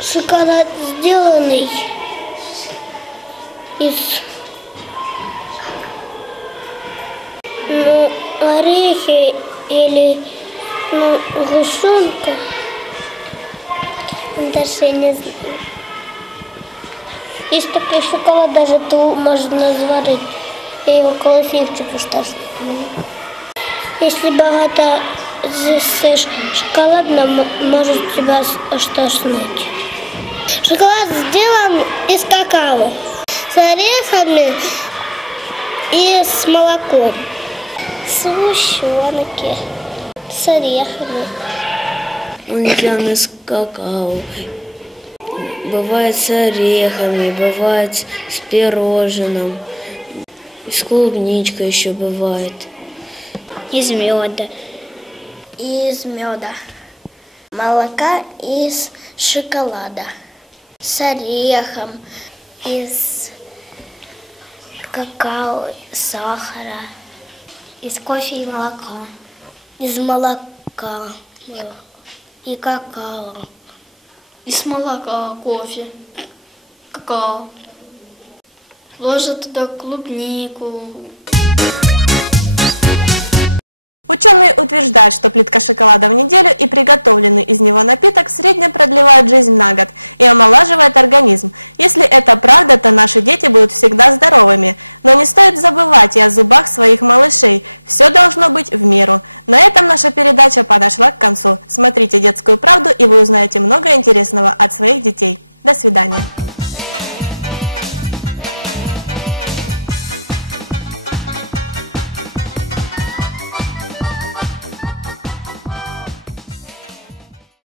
Шоколад, сделанный из орехи или сгущенка. Даже я не знаю. Есть такой шоколад, даже то можно заварить. Я его колись не хочу поставить. Если богато съешь шоколадно, может тебя стошнить. Шоколад сделан из какао, с орехами и с молоком. Сгущенки с орехами. Он сделан из какао. Бывает с орехами, бывает с пирожным. С клубничкой еще бывает. Из меда. Из меда. Молока из шоколада. С орехом. Из какао, сахара. Из кофе и молока. Из молока и какао. Из молока, кофе, какао. Ложат туда клубнику. Если это правда, то наши дети будут всегда